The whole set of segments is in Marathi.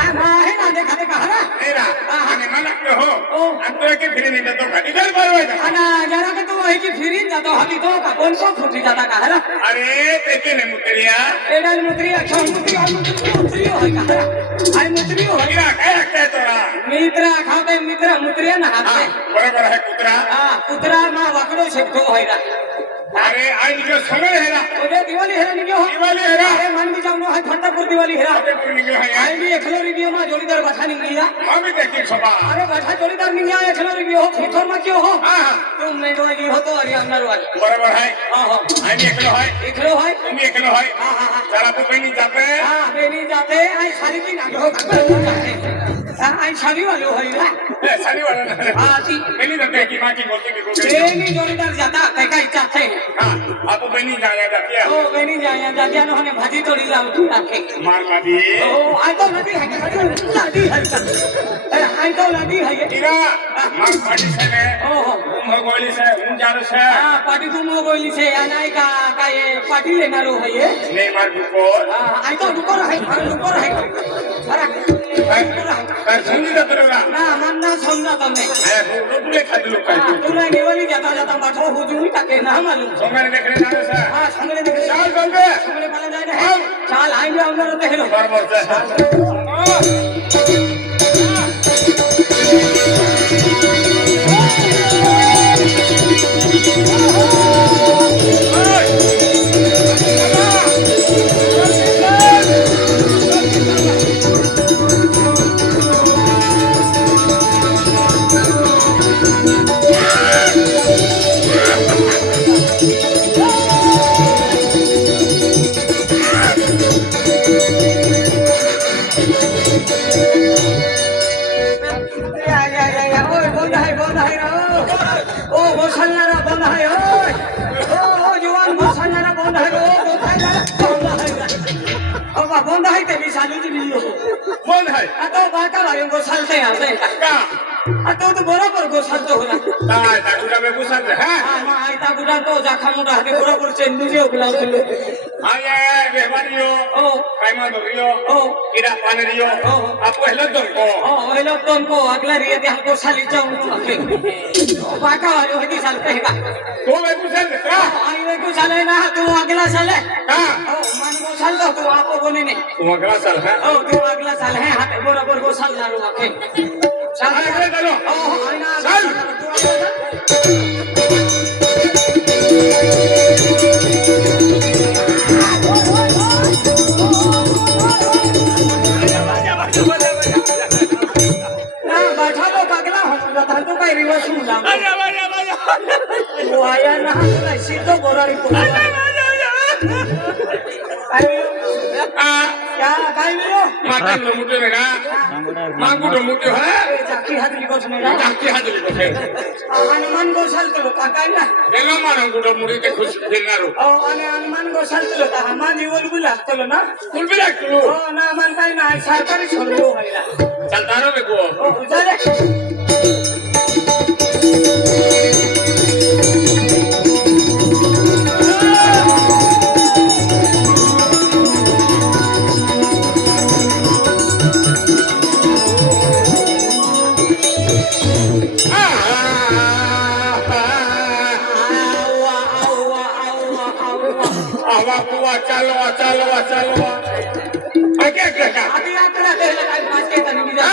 आहे ना देखा देखा हा ना तेरा आणि मला हो आणि तो एक फिरी नाही तो घडी घर बरोबर आणि जरा का तू आहे की फिरीन जातो हाती तो का कोण कोण फुटी जाता का हरा अरे ते के नाही मुतरिया एडा मुत्री अच्छा मुत्री होय का आणि मुत्री होय तिला काय लागतंय तुला मित्र खाते मित्र मुत्रिया ना हाते बरोबर आहे कुत्रा कुत्रा मा वाकडो शकतो होय का अरे आई निघो सगळे हेरा ओदे दिवाली हेरा निघो दिवाली हेरा अरे मान भी जाऊनो है फंटापुर दिवाली हेरा फतेहपुर निघो है आई भी एकलो रिव्यू मा जोड़ीदार बाठा निकलिया हम भी देखी सभा अरे बाठा जोड़ीदार निकलिया एकलो रिव्यू हो फिर मा क्यों हो हां तुम में डोली हो तो अरे हमना वाली बरोबर है हां हां आई भी एकलो है तुम भी एकलो है हां हां जरा तो कहीं जाते हां बेनी जाते आई सारी की ना हो आई शादी वाले हो ना सारी वाला हां ती नहीं जाते की मां की बोलती भी को बेनी जोड़ीदार जाता काय काय चाहते हां आप बनी जाया जाती है ओ बेनी जाया जाती न होने भाजी तोड़ी जाऊ तू रखे मार ला दी ओ आई तो नदी है लाडी है आई तो लाडी है इरा मार पार्टी से ने ओ हो गोली से उन जारो से हां पार्टी तुम गोली से अनाई का ये पार्टी लेना रो है ये नहीं मार रुको आई तो रुको रहे काय समझी जात रे ना मन्ना समजा तने तुले खाती लोक काय तुला निवली जाता जाता बाठो हुजूरी टाके ना मालूम सोमवार देखने जानो से हां संगले देख चाल गंगे संगले मला जाने है चाल आई भी अंदर होते हेलो बरोबर बंद है ते भी चालू जी मन है आता बाका भाई गोसालते हैं का आता तो बरोबर गोसालतो होला काय टाकुला में घुसत है हां आयता गुडा तो जाखा मुडा हते बरोबर चेंडू जे उगला उगले आये बेवारियो ओ काय मा दरियो ओ किरा पानरियो आप पहले तो को ओ हेलो तुम को अगला रिए दे हमको साली जाऊं बाका वाले होती चलते हैं तो में घुसत का आई वे को चले ना तू अगला चले का ओ मन को चल दो तू आपको बोले नहीं तुम अगला साल है ओ तू अगला साल है हाथ बराबर को चल जा रो आके चल अरे चलो ओ आईना चल ना बैठा लो पगला हो बता तो काय रिवर्स मुला वो आया ना ना सीधो बोराड़ी को क्या काय बियो माता लो मुटे रे ना मांगू तो मुटे है जाकी हादली को सुनेगा जाकी हादली को है हनुमान गोसाल तो काका ना एला मांगू तो मुड़ी के खुश देनारो ओ अने हनुमान गोसाल तो ता हमा जीवन बुला चलो ना कुल बिला कुल ओ ना मन काय ना सरकारी छोड़लो हैला चलतारो में को ओ चले आवा चलो आगे का अभी आकड़ा दे लगा पास के तनी भी जा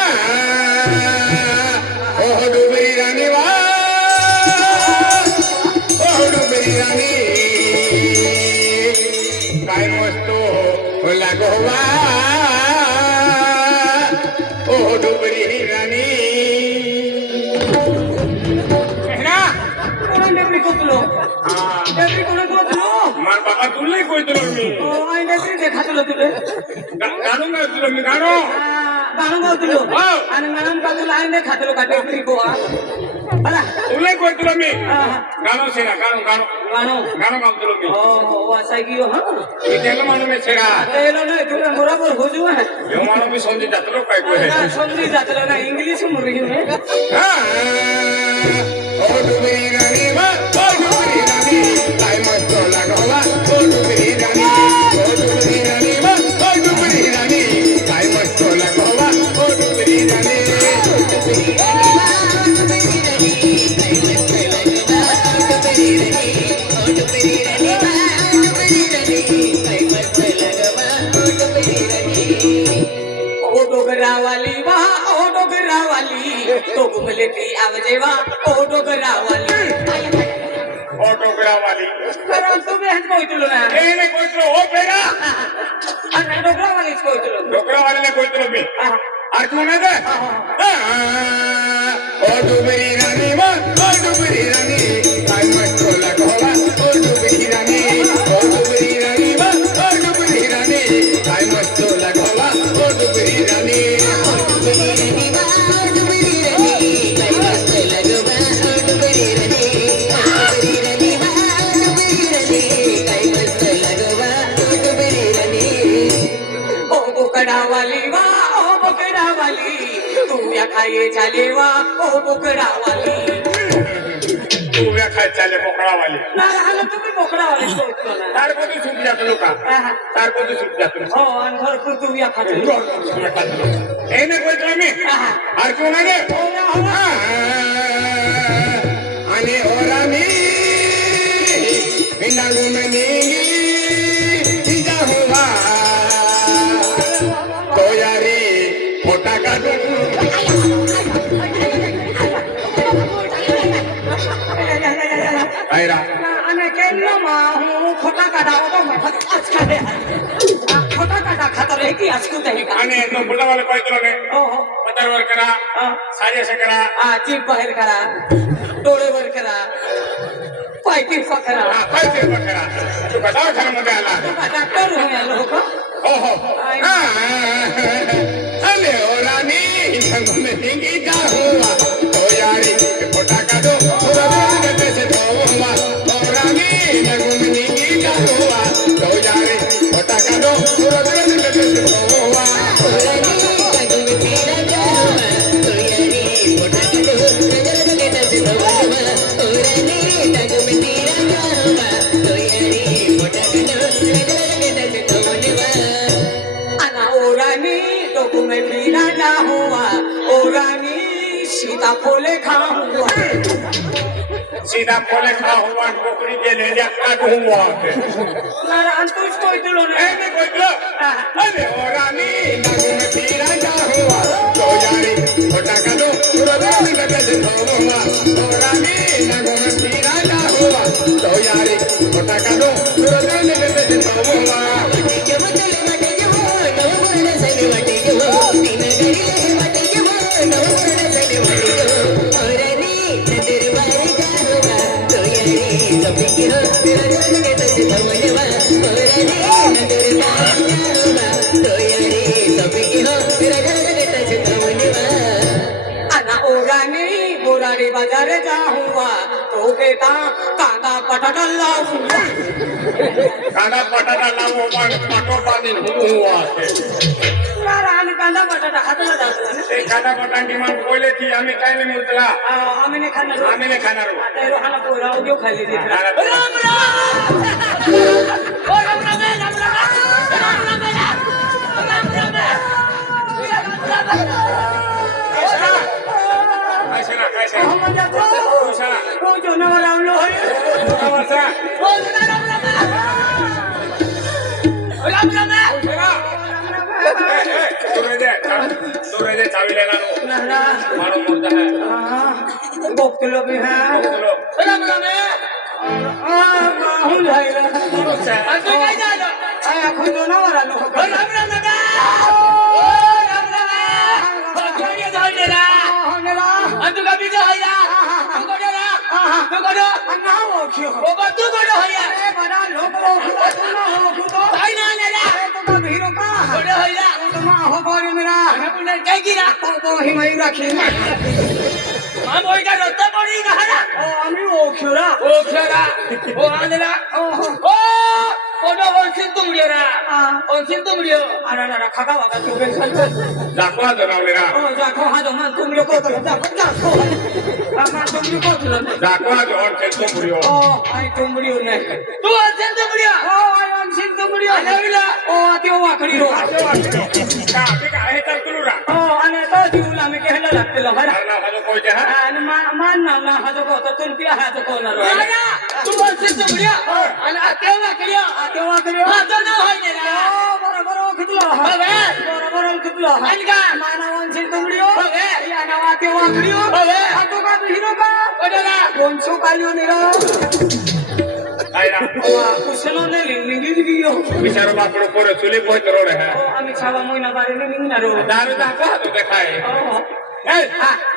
ओह डुबरी रानी वा ओह डुबरी रानी काय मस्त हो लागो वा ओह डुबरी रानी कहना कोण नेबरी कोतलो हां नेबरी कोण कोतलो मार बाबा तुले कोई तो मी ओ आई नेबरी देखा तुलो तुले गाणो ना तुलो मी गाणो गाणं गावतलो आणि गाणं गावतलो आई ने खातलो का नेबरी को बला तुले कोई तो मी गाणो सेना गाणो गाणो गाणं गाणो गाव तुलो मी ओ वासा गियो हां ये तेल मानो में सेना तेलो ने तुला बरोबर हो जुवा है यो मानो भी समझी जातलो काय को है ना समझी जातलो ना इंग्लिश में रही है हां ओ डुबरी रानी वा ओ डुबरी रानी काय मस्त लागोवा ओ डुबरी रानी वा ओ डुबरी रानी काय मस्त डोगरावाली वा ओ डोगरावाली तो घुमले ती आवजेवा ओ डोगरावाली ऑटोग्राफ वाली खरं तुम्ही हेच कोयतलो ना ए ने कोइतलो ओ पेरा आणि डोगरावालीच कोयतलो डोकरा वाले ने कोइतलो मी अर्थ म्हणे दे ओ डुबरी राणी वा ओ डुबरी राणी काय मस्तो लागोवा ओ डुबरी राणी ओ डुबरी राणी वा ओ डुबरी राणी काय मस्तो लागोवा ओ डुबरी राणी ओ बोकडावाली वा ओ बोकडावाली तू या खाये झाले वा ओ बोकडावाली तू या खाय चाले मोकळा वाली ना राहिलं तुम्ही बोकडावाली कोयतलो ना तार कोणी सुट जातो का तार कोणी सुट जातो हो आणि भरपूर तुम्ही या खाते ए ने कोइतलो मी अर्थ म्हणे दे आणि ओरा मी विनागु में नीली हुआ तो यारी मोटा का ऐरा आणि केलं माहू खोटा काढावा खोटा काढा खातर आहे की आज कुठे का आणि तो बुला वाला कोइतलो ने हो हो पदर वर करा सारी असे करा चिप बाहेर करा डोळे वर करा पायटी पकरा पैसे करा तू बताव घर मध्ये आला डॉक्टर होऊन आलो का हो अरे ओ रानी संग में नीली का हुआ तो यारी फोटा का दो पूरा दिन कैसे तो हुआ ओ रानी संग में नीली का हुआ तो यारी फोटा का दो पूरा दिन कैसे तो हुआ ओ रानी संग में तेरा जावा तो यारी फोटा का दो नजर के कैसे तो हुआ ओ रानी संग में तेरा जावा तो यारी फोटा का दो नजर के कैसे तो हुआ ana orani डोकू में पीना जा हुआ ओरानी सीता फोले खा हुआ सीधा खोले खा हुआ टोकरी के ले जा काट हुआ नारायण तुझ कोई दिलो ए नहीं ने कोई लो अरे ओ रानी नागु में पीरा जा हुआ तो यारी छोटा का दो पूरा दिन में कैसे तो हुआ ओ रानी नागु में पीरा जा हुआ तो यारी छोटा का दो पूरा दिन में कैसे तो हुआ के बदले मटे के हो नव बोलने से मटे के हो दिन गरीले मटे के हो नव बोलने से मटे के हो ओ रानी नदर बारी जा हुआ तो यारी सब की हो पूरा दिन में कैसे तो हुआ ओ रानी नदर बारी जा हुआ तो यारी सब की हो पूरा दिन में कैसे तो हुआ ana orani बोराड़ी बाजार जा हुआ तो बेटा कांदा पटाटा लाऊंगा कांदा बटाटा लावू पण पाटो पाणी हुआ नारायण कांदा बटाटा हाताला जातो ना ते कांदा बटाटी मन कोयले ती आम्ही काय नाही मुतला आम्ही नाही खाणार आम्ही नाही खाणार आता रोहाना पोरा उद्यो खाल्ली ती बघतो मी हा हून जायला आपण दोनावर आलो আমি ওখরা খাকা বাবা তুমি दाखवा जनावलेला जाखो हा जमान तुमले कोतलो जाखो जाखो आमा तुमले कोतलो दाखवा जोन खेळतो मुरियो ओ आई तुमलियो नाही तू असेल तुमलियो ओ आई असेल तुमलियो नवीला ओ आती वाकडी रो का ते काय तर तुलुरा ओ आणि तो जीवला मी केहला लागतेलो हरा ना हलो कोयते हा आणि मान ना हा जो कोत तुलपिया हा जो कोणार तू असेल तुमलियो आणि आते वाकडी आती वाकडी माझं नाव आहे ना बरोबर ओळखलो बरोबर घेतलं आणि का? मानावांची तुमडी हो हो गे. या नावाचे वाकडी हो हो गे. आता का हिरो का कोणाला? 200 कालियो निरो काय ना कुशलो ने लिंगी लियो विचार बापडो पोर चुली पोहत रोड है आम्ही 6 महिना बारे निघणार हो दारू दाखवा तू ते काय ए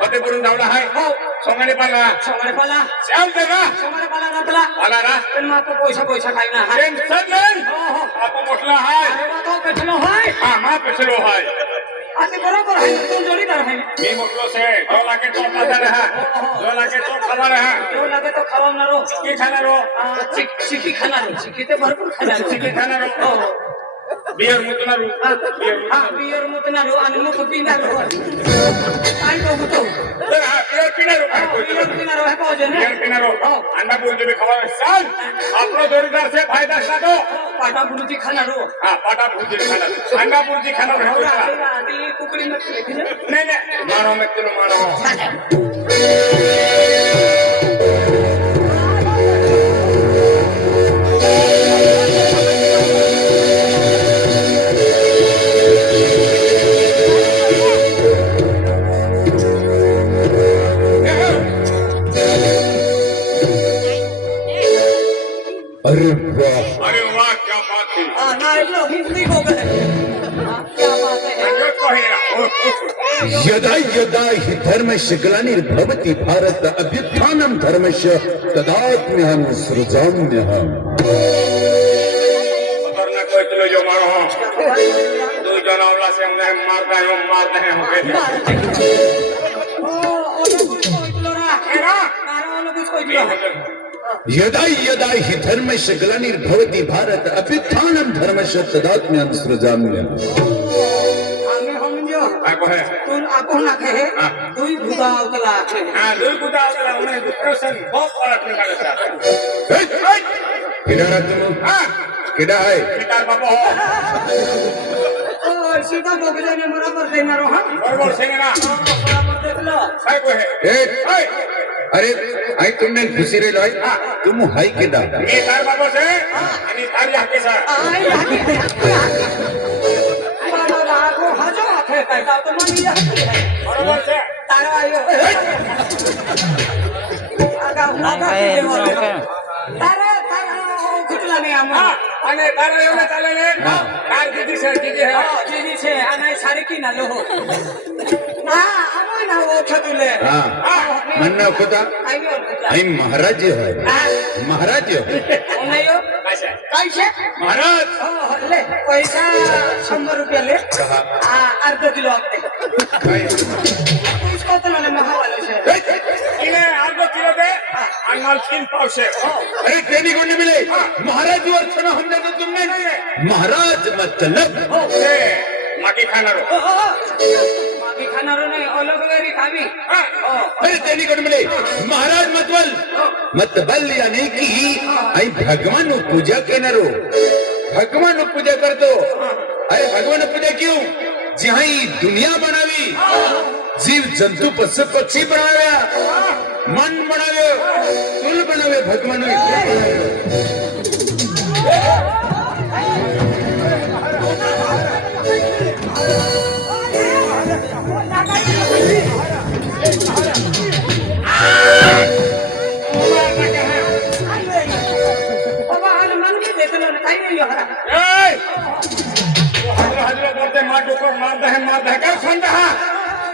होते करून जावला हाय हो सोंगाने पाला सोमवारी पाला चाल ते का सोमवारी पाला रातला आला ना पण मग तो पैसा काय ना टेन्शन नाही हो आपण मोठला हाय अरे वा तो कठलो हाय हा मा पेसलो हाय आता बरोबर आहे तू जोडीदार आहे मी मोठलो से 2 लाख तो पादा रहा 2 लाख तो खावा रहा तो लगे तो खावणार हो की खाना रो चिकी खाणार चिकी ते भरपूर खाणार चिकी खाना रो हो बियर मुतना रो हा बियर मुतणार हो आणि मुख पिणार हो काय बघू तो बियर पिना रो बियर पिणार हो पाहिजे ना बियर पिना रो अंडा बोलते भी खावा चल आपलो जोड़ीदार से फायदा साधो पाटा बुरुची खाणार हो हा पाटा भुजी खाना अंडा भुजी खाना रो आधी कुकडी नसते नहीं नहीं मारो मत लो मारो अरे वाह अरे वाह क्या बात थी नाही लो हिंदी हो गए क्या बात है ये कहिरा यदा यदा हि धर्मस्य ग्लानिर्भवति भारत अभ्युत्थानं धर्मस्य तदात्म्यहं सृजाम्यहम् खतरनाक कोई तो जो मारो दो जनावला से उन्हें मारते हैं ओ लोग कोई लो रा हेरा नारा लोग कोई लो यदा यदा हि धर्मस्य ग्लानिर्भवति भारत अभ्युत्थानं धर्मस्य तदात्म्यहं सृजाम्यहम् आम्ही हम जो काय कहे तू आपण नाखे तू भुगा उतला हां दुई गुदा चला उन्हें डिप्रेशन बहुत फरक नहीं लगता किडारा तुम हां किडा है पितार बाबा हो ओ सीधा बगले ने बराबर देणार हो बरोबर से ना बराबर देखलो काय कहे ए अरे आई तुमने खुशी रे लाई तुम हाई किडा मी तार बाबा से आणि तारी हके सर आई लागी बाबा राखो हजो आखे काय का तो मानी बरोबर से तारा आयो आगा तारा कुठला नाही आम्हा અને તારા એવને ચાલે ને કાર કીધી છે કીધી હે જીની છે અને સારી કી ના લો ના આમોય ના ઓછો તુલે हाँ मन्ना खुदा આયો आई महाराज है महाराज ઓનયો કાશે કાઈ છે महाराज ले पैसा 100 रुपया ले अर्ध किलो आपते इसको तो मैंने महावाले से ઇને આર્ધો કિલો દે અને માલ 3 પાવ છે अरे ट्रेनिंग होने मिले महाराज वर्षन हमने तो तुमने महाराज मतलब એ માકી ખાનારો मागी खानारो नहीं अलग वेरी खावी अरे ट्रेनिंग होने मिले महाराज मतबल यानी कि आई भगवान नु पूजा केनारो भगवान नु पूजा कर दो अरे भगवान नु पूजा क्यों जहाँ ही दुनिया बनावी जीव जंतु पशु पक्षी बनाव्या मन बनावे तुल बनावे भगवान बाबा हनुमान के देखलो ना काई नहीं हरा એ હાજરો હાજરો બોલતે માર ડોકો માર દે કર ફંડ હા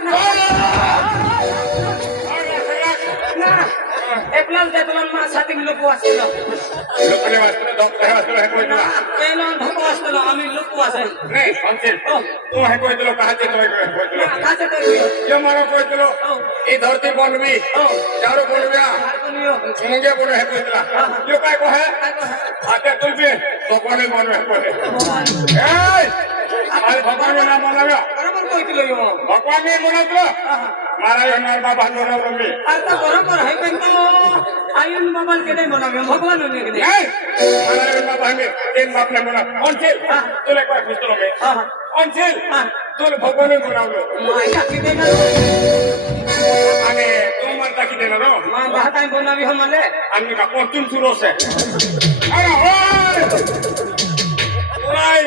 ना एप्लान देतलन मा साथी लोक वाचलो લોકોને વાસ્તવે ડોક્ટર વાસ્તવે હે કોઈ ना તો केलो धोको वाचलो आम्ही लोक वाचै નહીં ફંક્શન તું હે કોઈ તો કહાતે કોઈ કોઈ તો काचे तो यो मारो કોઈ તો એ ધરતી બોલવી ચારો બોલવ્યા हारमोनियो મુંગે બોલે હે કોઈ તો यो काय को है आते तुम भी तो कोने बोले कोने हमारे भगवान ने नाम बोलाव्या बरोबर कोई किलो यो भगवान ने बोलावलो मारा यो नाम बाबा बोलावलो मी आता बरोबर है पण तो आयुन मोबाइल के नहीं बनावे भगवान ने के नहीं मारा यो नाम बाबा मी तीन बाप ने बोला कौन से तूने कोई पुस्तक में कौन से तूने भगवान ने बोलावलो माया की देना आणि तू म्हणता की देणार हो मां बाता बनावी हमले आम्ही का कोण सुरू आहे अरे ओय ओय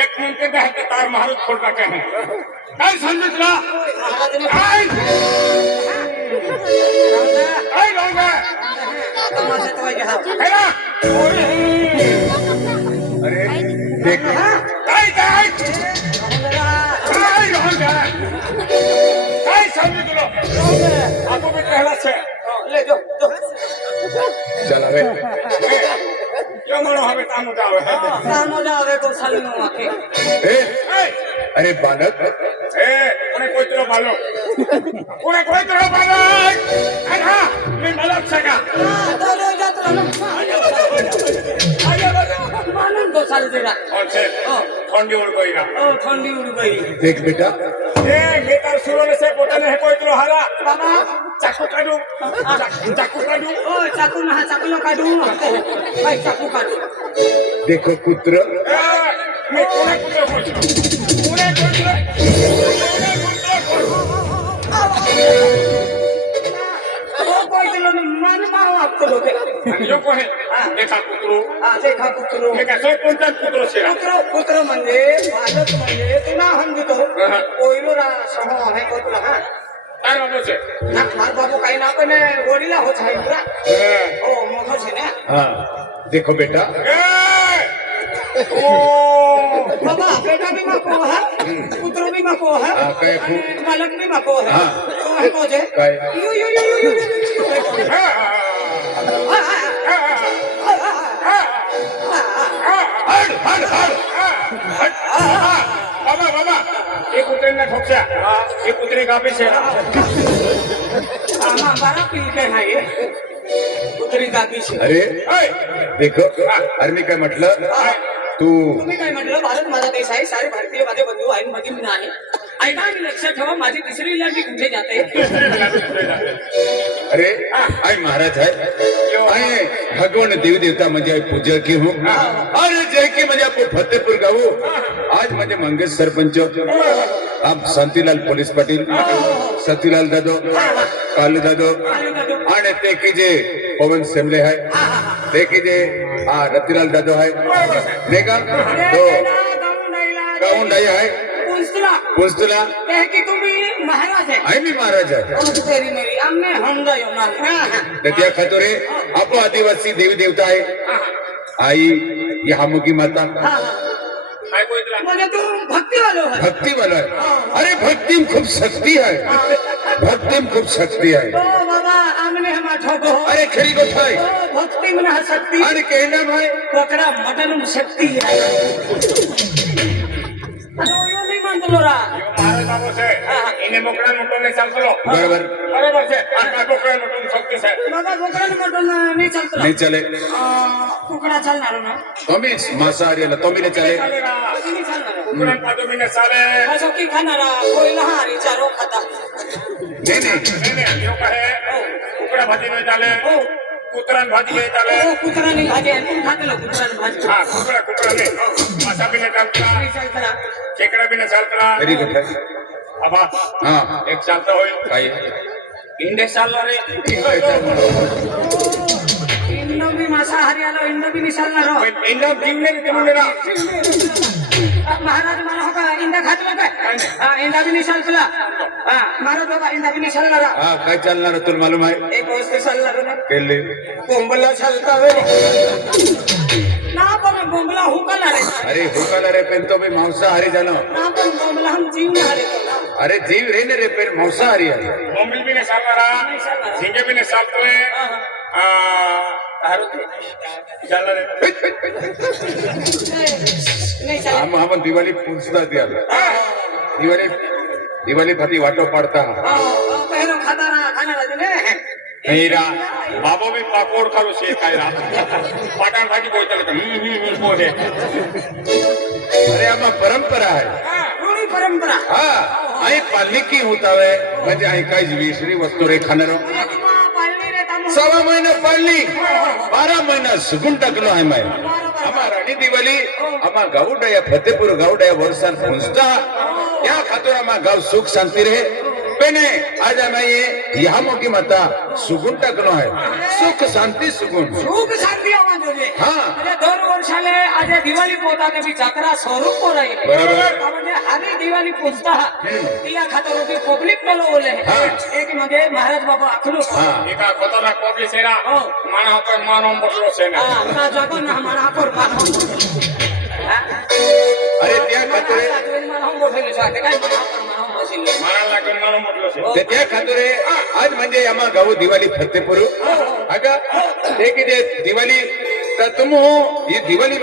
एक मुमकिन है कि तार महाराज खोल रखे हैं काय समझला महाराज काय काय लोगे तमाशा तो आहे हा है ना अरे देख काय काय काय लोगे काय समझलो आपको भी कहला छे ले जो चल હવે क्यों मनो हमें काम उठावे सामो जावे तो साली नो आके ए ए अरे बालक उन्हें कोई तरह बालक उन्हें कोई तरह बालक अरे मैं बालक सका तो रो जात ना मानन तो साली देगा और से ठंडी उड़ गई ना ओ ठंडी उड़ गई देख बेटा ए बेकार सुरोले से पोतने है कोई तरह हरा बाबा चाकू काटू चाकू काटू ओ चाकू ना चाकू नो काटू भाई चाकू काटू देखो पुत्र मैं कोने कुत्रे खोज कोने कुत्रे ओ कोई दिलो ने मन मारो आपको लोगे यो कोहे देखा कुत्रो हां देखा कुत्रो देखा सोय कोणता कुत्रो से कुत्रो म्हणजे बालक म्हणजे तुला समजतो कोयलो रा समूह आहे को तुला हा तार बाबू से ना मार बाबू काही ना पण वडीला होत आहे तुला ओ मोठो छे ना हाँ देखो बेटा ओ बाबा बेटा भी मको है पुत्र भी मको है हाँ, काय खूप. बालक भी मको है हाँ. तो है को जे काय? यू यू यू यू हट हट हट बाबा बाबा एक कुत्रे ने ठोकसा एक कुत्रे गापे से आमा बारा पील के है ये पुत्री का पीछे अरे ए देखो अरे मी काय म्हटलं तू तुम्ही काय म्हटलं भारत माझा देश आहे सारे भारतीय माझे बंधू आहेत माझी मुलं आहे ऐका आणि लक्षात ठेवा माझी तिसरी लाटी कुठे जाते अरे आई महाराज है आई भगवान देवी देवता म्हणजे पूजा की हूँ अरे जय की म्हणजे आपण फतेहपूर गावू आज म्हणजे मंगेश सरपंच आप शांतीलाल पोलीस पाटील सतीलाल दादो कालू दादो आणि ते की जे पवन सेमले आहे ते की जे रतिलाल दादो आहे नाही का तो गाऊंडाई आहे पुस्तला ते की तुम्ही महाराज आहे आई मी महाराज आहे तेरी मेरी आमने हमदा येणार त्या खातोरे आपो आदिवासी देवी देवता आहे आई यामुगी माता काय कोई इतना म्हणजे तू भक्ती वालो है भक्ति वाला है अरे भक्ति में खूब शक्ति है भक्ति में खूब शक्ति है ओ बाबा आमने हम ठोको अरे खरी को ठाई ओ भक्ती में ना शक्ति अरे कहना भाई पकड़ा मटन में शक्ति है अरे यो नहीं मानतो रा यो महाराज बाबू से इन्हें मोकड़ा मोटो ने चलतो बराबर बरोबर से आता मोकड़ा मोटो शक्ति से बाबा बोकड़ा में मटन नहीं चलतो नहीं चले कुकड़ा चलणार ना तुम्ही मांसाहारी आला तुम्ही नाही चले चलेगा नहीं चलणार कुकुरन पादो बिने चाले असो की खाणारा कोई लहारी चारो खाता नहीं नहीं नहीं यो कहे कुकुरा भाजी में चाले कुतरन भाजी में चाले ओ कुत्रा नहीं भाजे तुम खाते लो कुत्रा भाजी हाँ कुकुरा ने मासा बिने चलता नहीं चलता केकड़ा बिने चलता खरी को ठाई अब हाँ एक चलता होय काय इंडे चालला रे इंडो भी मांसाहारी आलो इंडो भी नहीं चलणार इंडा जीवने रे म्हणलेला महाराज मला होता इंडा खातला काय हा इंडा भी नहीं चलतला हा महाराज बाबा इंडा भी नहीं चलणार हाँ काय चालणार तुला मालूम आहे एक वस्तू चलणार ना केले बोंबला चलता वे ना पण बोंबला हुकला रे अरे हुकाला रे पेन तो मी मांसाहारी झालो ना पण बोंबला हम जीव ना रे अरे जीव रे ने रे पेन मांसाहारी आहे बॉम्बिल बिने चालला झिंगे बिने चालतोय तारू चालला रे नहीं चले हम दिवाळी पूजता त्याला दिवाळी दिवाळी फती वाटो पाडता पहिरो खाणारा दिले नहीं रा बाबो भी पाकोड़ करो से काय रा पाटण भाजी बोलता बोले अरे आम्हा परंपरा आहे रूढी परंपरा हा आई पालनी की होता है म्हणजे आई काय विसरी वस्तू रे खाणार पाळली रे तामो सवा महिना पाळली 12 महिना सुगून टाकलो आहे माय आम्हा राणी दिवाळी आम्हा गावडया फतेपूर गावडया वर्षान पुंजता या खातर आम्हा गाव सुख शांती रे बेने आज आम्ही ह्या मोठी माता सुगून टाकलो आहे सुख शांती सुगून सुख शांती आवाज होते हा. म्हणजे दर वर्षाले आज दिवाळी पोहता मी जत्रा स्वरूप राहील बरोबर. म्हणजे आधी दिवाळी पोचता तिला खातर होती पब्लिक बोलवले एक म्हणजे महाराज बाबा आखलो हा. एका खतरनाक पब्लिक आहे ना हो. मानव पण मानव बसलो आहे ना हा जगन म्हणा कर अरे त्या खातुरे मानाला लागून मानव म्हटलो आहे ते त्या खातुरे आज म्हणजे आम्हा गाव दिवाळी फरते पुरू अगा ते की ते दिवाळी तर तुम ही दिवाळी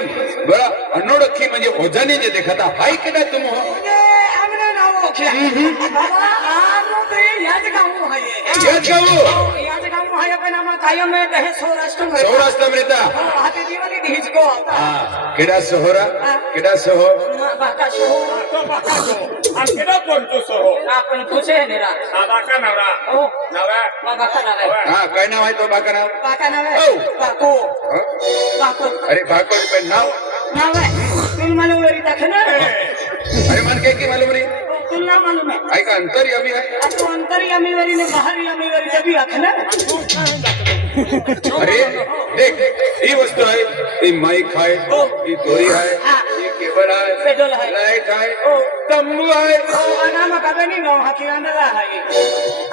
बरा अनोळखी म्हणजे ओझाने जे देखता हाय की नाही तुम याच गाव सौराष्ट्र मिळता हा केडा सोहरा केडा सोहो आणि केडा कोणतो सोहो आपण पूछे निरा साधा का नवरा ओ नवरा बाका नाव आहे हा काय नाव आहे तो बाका नाव बाका नाव आहे बाको हा? बाको अरे बाको पण नाव नाव आहे तुला मालूम आहे रीता खना अरे मन के की मालूम रे तुला मालूम आहे ऐका अंतर अभी है आता अंतर्यामी वरी ने बाहरी वरी जबी आखना अरे देख ही वस्तू आहे ही माईक आहे ही दोरी आहे ही केबल पेट्रोल आहे आहे. लाईट आहे तंबू आहे नाम का बनी गाँव हाथी अंदर है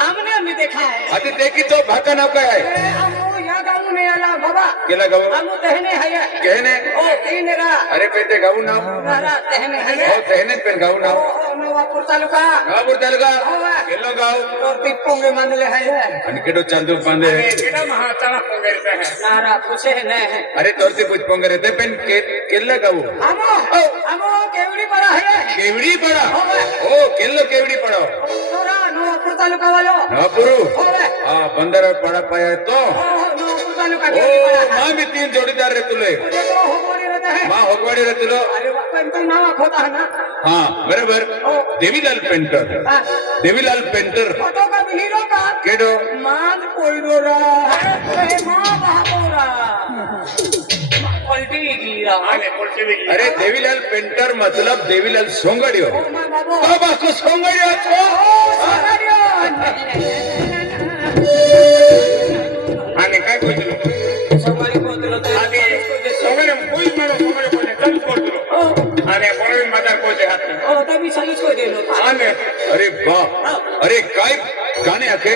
हमने हमें देखा है आता ते की तो भाका नाव काय आहे हमो या गाँव में आला बाबा केला गाव हमो तहने है कहने ओ तीन रा अरे पेटे गाव नाव नारा तहने हो है तहने पेन गाव नाव ओ नवापुर तालुका गावपूर तालुका केलो गाव और तिप्पोंगे मंदले है आणि केडो चांदू पांदे केडा महाचाला पोंगेरता है नारा पूछे है अरे तोरती कुछ पोंगे रहते पेन केल्ला गाव हमो केवड़ी बड़ा है केवडी पडा ओ केल्लो केवडी पडा तोरा नवापुर तालुका वालो नापुरू होवे हा बंदर पडा पाया तो नवापुर तालुका ओ केवड़ी बड़ा है मा मी तीन जोडीदार रे तुले मुझे तो हो बोली रहता है मा होगवाडी रे तुलो अरे बापा इनका नाम खोता है ना हा बरोबर देवीलाल पेंटर हाँ। देवीलाल पेंटर फोटो का हीरो का केडो मान कोई रोरा ए मां बापोरा पलटी गिरा आले बोलते भी अरे देवीलाल पेंटर मतलब देवीलाल सोंगडियो ओ मां बाबो बाबा को सोंगडियो छो सागारियो आणि काय बोलतो सोमारी बोलतो तो आणि सोगरे कोई मानो सोगरे कोई कल बोलतो आणि बरोबर बाजार कोई हात ओ तभी सही को दे लो आणि अरे बा अरे काय गाणे आखे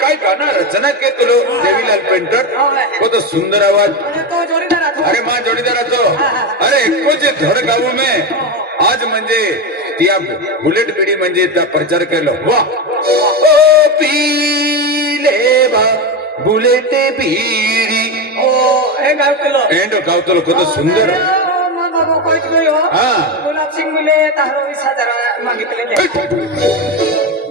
काय गाना रचना के तुलो देवीलाल पेंटर वो तो सुंदर आवाज मुझे तो जोड़ीदार था अरे माँ जोडीदाराचो अरे कुछ धड गाव में आज म्हणजे त्या बुलेट पिढी म्हणजे त्या प्रचार केलो वा ओ पीले बा बुलेट पिढी ओ ए गाव केलो एंडो गावतलो कतो सुंदर मां बाबो कोई गयो हा गुलाब सिंह मिले तारो 20,000 मागितले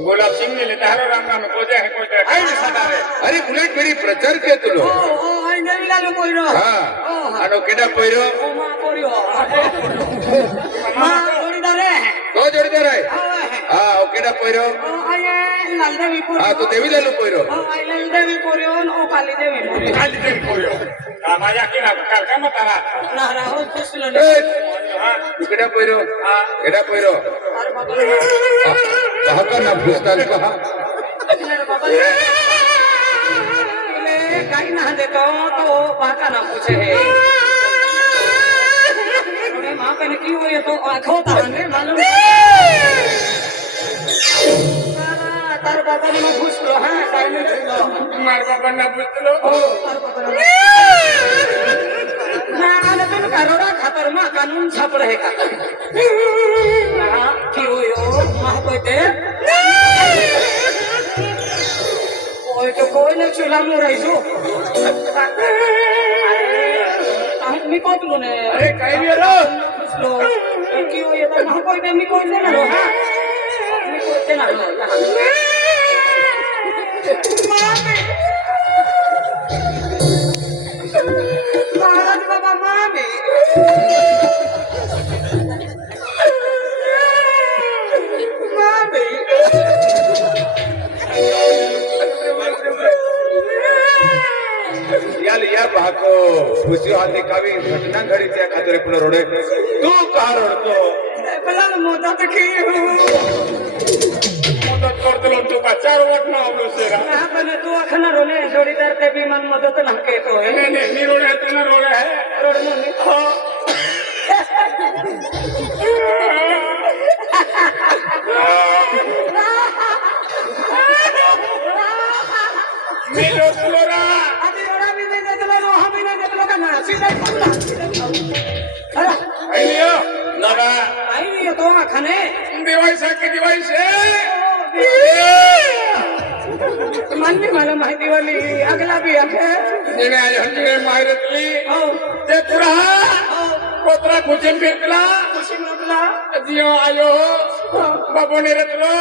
गुलाब सिंह ने लेता है राम राम कोई है कोई है सदा रे अरे बुलेट पिढी प्रचार के तुलो ओ आई नवीला लो कोई रो हा आनो केडा पोयरो ओ मां कोरियो मां जोड़ीदार है तो जोडीदार आहे हा ओ केडा पोयरो ओ आई लालदेवी कोरियो हा तो देवीलाल पोयरो ओ आई लालदेवी कोरियो ओ काली देवी कोरियो खाली ते कोयो माझ्या की ना कर का मतारा ना राहुल खुशलो ए केडा पोयरो हा केडा पोयरो अरे बाबा हका ना पुस्तक का मेरे बाबा ले गाड़ी ना दे तो बाका ना पूछे है अरे मां पे की हुई तो आंखों ताने मालूम तार बाबा ने घुस लो हां काई लो मार बाबा ना बुझलो ओ तार बाबा ना ना तुम करोड़ा खतर में कानून छाप रहे का ना की हुई ओ मां कोते ओए तो कोई ने चूल्हा में रहीसो मी कोतलो ने अरे काय बी रो लो की हो ये तो ना कोई ने मी कोई ने ना रो मी कोई ना रो महाराज बाबा मामी मामी याल या भाको खुशी हाती कावी घटना घडी त्या खातरे पुढे रोडे तू का रडतो भला मदत की मदत करतो तू का चार वट ना आवलो सेरा हा पण तू अखना रोने जोडीदार ते बी मन मदत ना केतो है नी रोड है तू ना रोड है रोड नी मी रोडलोरा आधी रोडा बी नाही घेतला रोहा बी नाही घेतला का ना सीधा अरे आइलियो नगा आई नहीं तो अखने दिवाई से दिवाई से मन भी मला माहिती वाली अगला भी अखे जेने आज हंडे मायरतली हो ते पुरा कोतरा खुजन फिरला खुशी मतला जियो आयो बाबू ने रतलो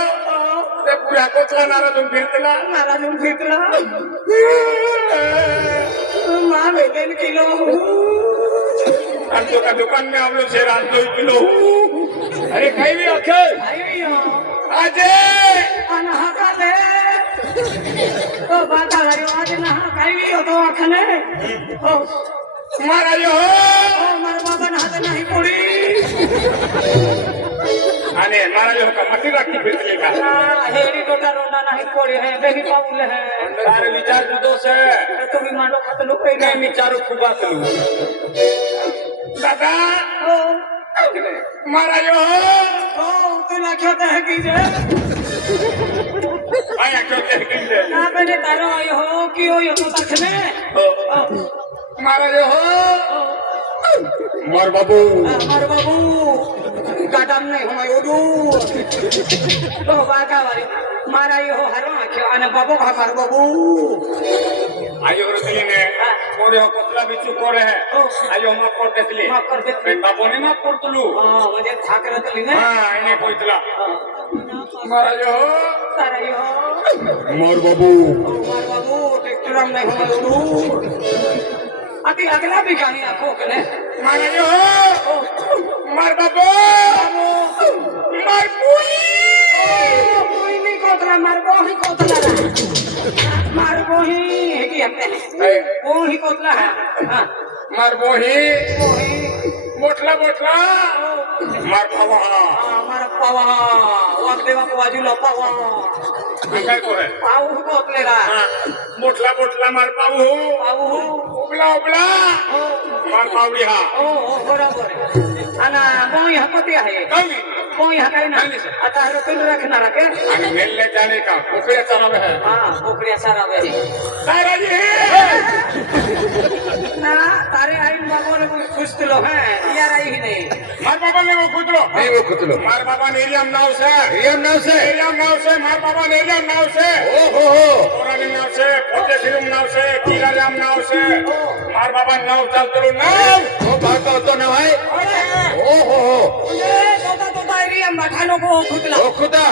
ते पुरा कोतरा नाराजून फिरतला नाराजून फिरला मां भेटेल किलो आणि तो का दुकान में आवलो से रात 2 किलो अरे काही भी अखर आई आजे अन हाका दे तो बाता गाड़ी आज ना काही होतो अखने हो मारा यो ओ मार बाबा ना हात नाही पडी आणि मारा यो का मटी राखी फिरतली का हेरी टोटा रोंडा नाही पडी है बेही पाऊल है अरे विचार जुदो से तुम्ही मांडो खातलो काही नाही नाही विचारू खुबातलू दादा हो मारा यो हो तुला खेत है की जे आया करते किंदे ना बने तारो आयो हो की हो यो तो तखने मारा यो मार बाबू मार बाबू गाडम नाही हो ओडू तो बाका वाली मारा यो हरो आख्यो अन बाबू का मार बाबू आयो रतली ने कोरे हो कोतला बिचू कोरे है आयो माफ कर देतली माफ कर देतली. पण बाबू ने माफ करतलू म्हणजे ठाकरत लिने हां इने कोइतला मारा यो तारा यो मार बाबू मार बाबू ट्रैक्टर नाही हो ओडू अति अगला भी कहानी आखो कने मारा यो मार बाबू मार पुई कोई नहीं कोतला मार बोही कोतला मार बोही है की हते बोही कोतला है हां मार बोही बोही मोठला मोठला मार पावा मार पावा वाक देवा को बाजूला पावा काय को है पाऊ कोतलेला मोठला मोठला मार पाऊ पाऊ उबला उबला मार पावडी हा ओ बरोबर अना बोही हपती आहे कमी बोही हकाय ना आता रोकून रखणार के आणि मेल्ले जाने का कुकड़े चरावे है हां बोकड्या सारावे सारा जी ना तारे आई बाबू ने खुश तुलो है यार आई ही नहीं मार बाबा ने वो खुदलो नहीं वो खुदलो मार बाबा नेरियम नाव से रियम नाव से मार बाबा नेरियम नाव से ओ हो पुरानी नाव से पोते फिल्म नाव से कीराराम नाव से मार बाबा नाव चलतलो नाव वो भागा तो ना भाई ओ हो ए तोता एरिया मठानो को खुदला ओ खुदा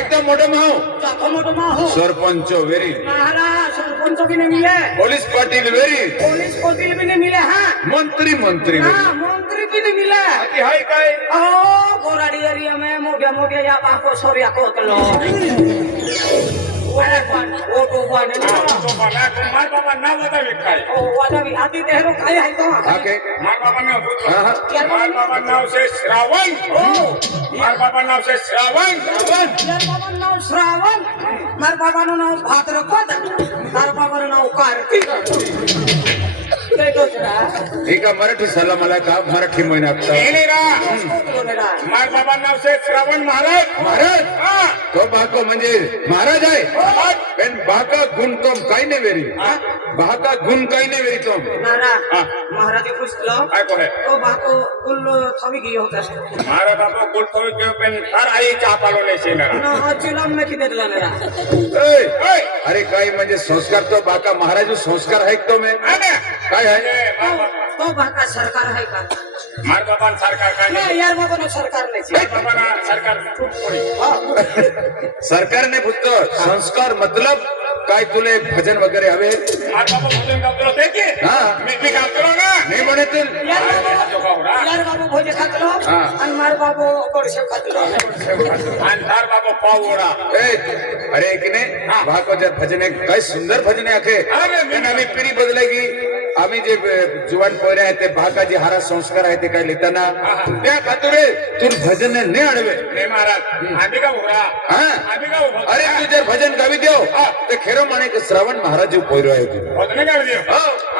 एकदम मोठो माहो जातो मोठो माहो सरपंच वेरी महाराज सरपंच भी नहीं मिले पोलीस पाटील वेरी पुलिस कोतिल भी नहीं मिले हाँ मंत्री मंत्री वेरी हाँ मंत्री भी नहीं मिले की हाय काय ओ गोराड़ी एरिया में मोटे मोटे या बाको सोरिया कोतलो ओटो बने ना तो बना मार बाबा नाव बता विखाय ओ वाला भी आती देहरो खाए है तो आके मार बाबा नाव खुदलो हाँ, हाँ। मार बाबा नाव से श्रावण मार बाबा नाव से श्रावण यार बाबा नाव श्रावण मार बाबा नाव भाद्रपद तार बाबा नाव कार्तिक काय दोसरा ठीक आहे मराठी साला मला का मराठी महिन्यात येणे रा कोतलो नेला मार बाबा नाव से श्रावण महाराज महाराज हां तो बाको म्हणजे महाराज आहे पण बाका गुण तुम काही नाही वेरी बाका गुण काही नाही वेरी तुम नारा हाँ। महाराज पुस्तलो काय को है तो बाको कुल थवी गई होता मारा बाबा गुल तो के पेन हर आई चा पालो ले से ना ना चिलम में किदे दिला नेरा ए, अरे काही म्हणजे संस्कार तो बाका महाराज संस्कार आहे तो में आने काय आहे तो बाका सरकार है का मार बाबा सरकार का ना नहीं यार बाबा ना सरकार नहीं मार बाबा ना सरकार खूप पडी सरकारने फक्त संस्कार मतलब काय तुले भजन वगैरे हवे मार बाबा भोजन गावतो ते की हाँ। मी गावतो ना नाही म्हणतील यार बाबू भोजे खातलो हाँ। आणि मार बाबू गोडशे खातलो आणि धार बाबा पाव ओढा ए, अरे की नाही भागवत भजन आहे काय सुंदर भजन आहे आखे अरे, पण आम्ही पिढी बदलेगी आम्ही जे जुवान पोरे आहे ते भागाचे हारा संस्कार आहे ते काय लिहिताना त्या खातुरे तू भजन ने आणवे नाही महाराज आम्ही का उभा हा आम्ही का उभा अरे तू जर भजन गावी देव ते खेरो माने के श्रवण महाराज जी पोरो आहे तू भजन का देव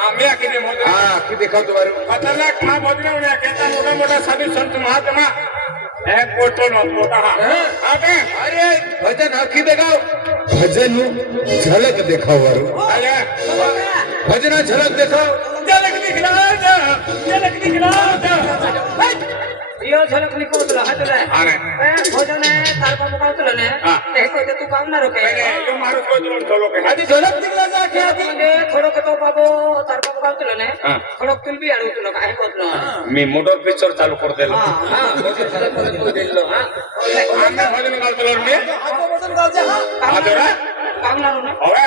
आम्ही आखी मोद हा की देखा तुम्हारे खतरनाक हा भजन उन्हें कहता मोठा मोठा साधू संत महात्मा है पोटो मोठा हा अरे भजन आखी देखाव भजन झलक देखाव वारो अरे भजना झलक देखाव झलक दिखला यो झलक निकोतला हातला अरे भोजन तार बाबू कावतलो ने ते कोते तू कावणार हो काय तो माणूस को तो ठोलो के आधी झलक दिखला जा की आधी म्हणजे थोडं तो बाबू तार बाबू कावतलो ने थोडं तुल बी आडू तुला काय कोतलो मी मोटर पिक्चर चालू कर देलो हा झलक दिलो हा आम्ही भजन गावतलो मी भोजन गावचे हा आदरा कावणार हो ना होवे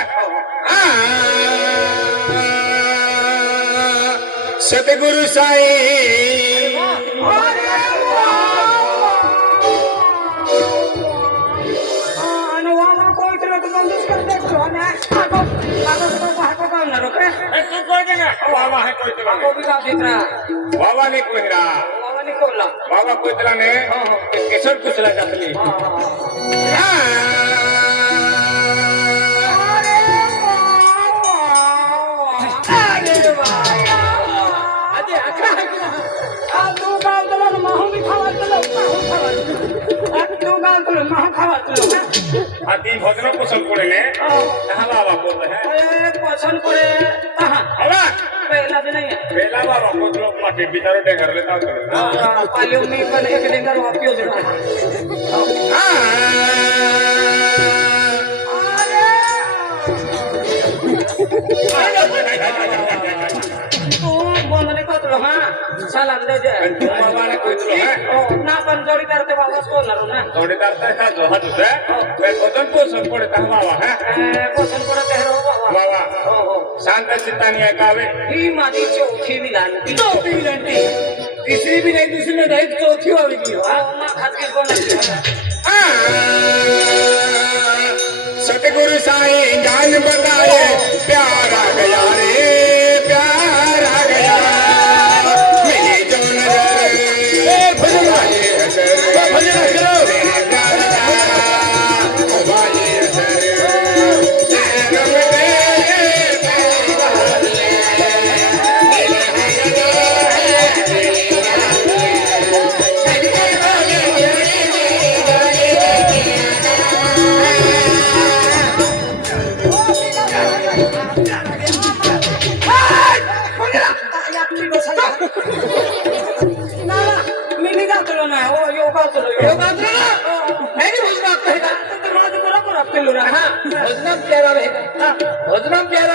सतगुरु साई अनुवाला कोई तो बंदिश कर दे तो ना आको कावणार हो काय तू कोई देगा बाबा है कोई तला आको भी गाव दिखरा बाबा ने कोई रा बाबा निकोला बाबा कोई तला ने केसर कुचला जातली हाती भजन कुशल पड़े कहाँ बाबा बोलते हैं पसंद करे बाबा पहिला भी नहीं है बेला बाबा कुछ लोग माटी बिचारो टेंगर लेता होता पालियो मी पण एक डेंगर वापियो जोडा तू बोलने को तो हां सलाम दे दे तू बाबा ने कोई तो है ओ ना पण जोडीदार ते बाबाच कोणार ना जोड़ीदार का जो हाथ है वे भजन कुशल पड़े कहाँ बाबा है पसंद करे तेरो बाबा बाबा हो हो शांत चित्तानी है कावे ही माझी चौथी विलांटी चौथी विलांटी तीसरी भी नहीं दूसरी में नहीं चौथी वाली की हो मा खातिर कोणाची सतगुरु साईं ज्ञान बताए प्यार आ गया रे प्यार आ गया मिली जो नजर भजन भजन करो भजन प्यारा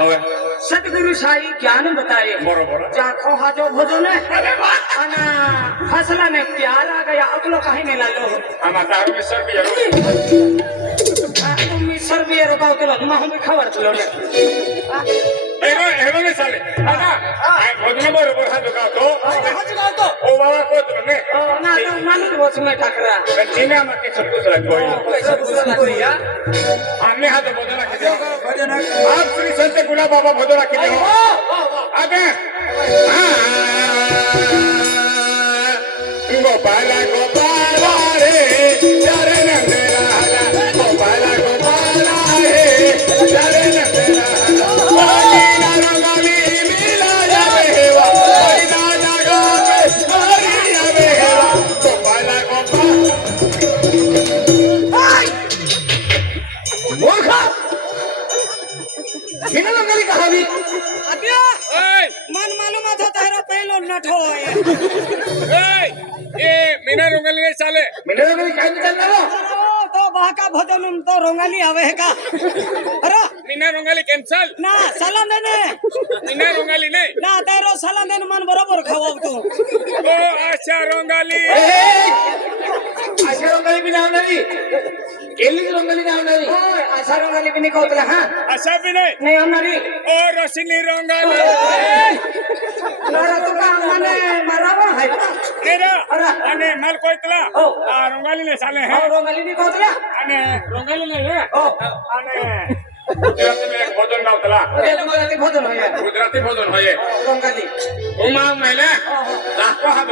है सतगुरु साई ज्ञान बताए बरोबर जाखो हा जो भजन है फसला में प्यार आ गया अगलो कहीं नहीं लालो हम तारो में सर भी जरूर तुम्ही सर्वे रोगाव तुला मग मी खबर तुला हेरो में साले ना भजन बरोबर हाथ दुखातो ओ बाबा को तो ने ना तो मानत बस में ठाकरा कंटिन्यू में के सब कुछ रख कोई हमने हाथ भजन रख दिया आप श्री संत गुना बाबा भजन रख दिया आगे गोपाल गोपाल रे तेरे नंद लाला गोपाल गोपाल रे तेरे नंद लाला वाली रंगाली मिला जावे वा कोई ना जागा हरी जावे वा गोपाल गोपाल मूर्खा बिना नंगली कहावी मन मालूम था तेरा पहलो नठो है ए मीना रंगाली नहीं चाले बिना नंगली काय चालणार हो तो बाका भजन तो रोंगाली हवे है का अरे मीना रंगाली कैंसल ना सलाम देने मीना रंगाली नहीं ना तेरो सलाम देने मन बरोबर खवाव तू ओ आशा रंगाली अशा रंगाली बी नाव नाही केली रंगाली नाव नाही असा रोंगाली भी निकोतला हां आशा भी नहीं नहीं होणारी ओ रोशनी रंगाली नरा तो का मने मरावा है અને માલ કોઈ તલા ઓ. આ રંગાલી ને ચાલે હે હા રોંગાલી ની કોતલા અને રંગાલી ને હે ઓ અને ગુજરાતી में एक भोजन गाव तला એટલે મારાથી ભોજન હોય ગુજરાતી भोजन होय રોંગાલી उमा मैले ઓહો दाखवा हा